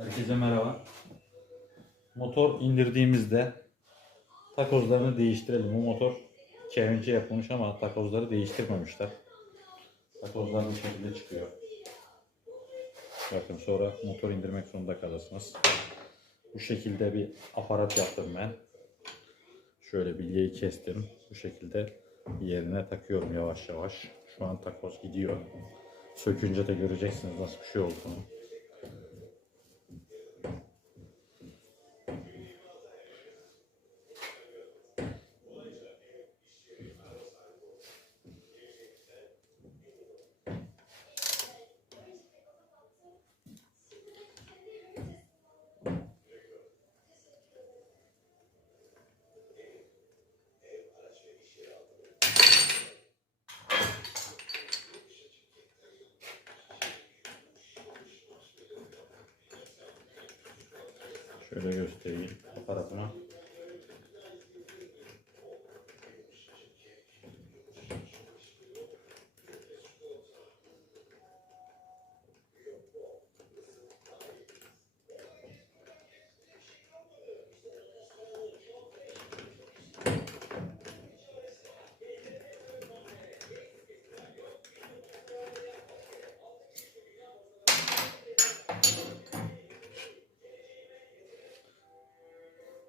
Herkese merhaba. Motor indirdiğimizde takozlarını değiştirelim. Bu motor 2 ay önce yapılmış ama takozları değiştirmemişler. Takozlar bu şekilde çıkıyor. Bakın sonra motor indirmek zorunda kalırsınız. Bu şekilde bir aparat yaptım ben. Şöyle bilyeyi kestim. Bu şekilde yerine takıyorum yavaş yavaş. Şu an takoz gidiyor. Sökünce de göreceksiniz nasıl bir şey olduğunu. Şöyle göstereyim aparatına.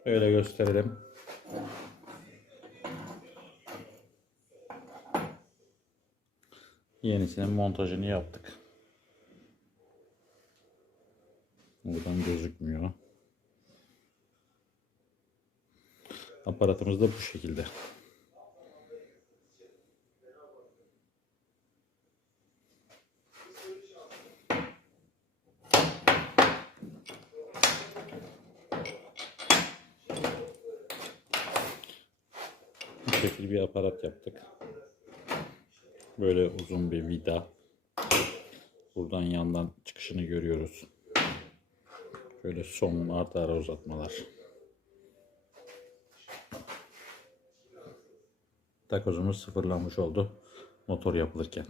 Öyle gösterelim. Yenisinin montajını yaptık. Buradan gözükmüyor. Aparatımız da bu şekilde. Şekil bir aparat yaptık. Böyle uzun bir vida. Buradan yandan çıkışını görüyoruz. Böyle son artı ara uzatmalar. Takozumuz sıfırlanmış oldu motor yapılırken.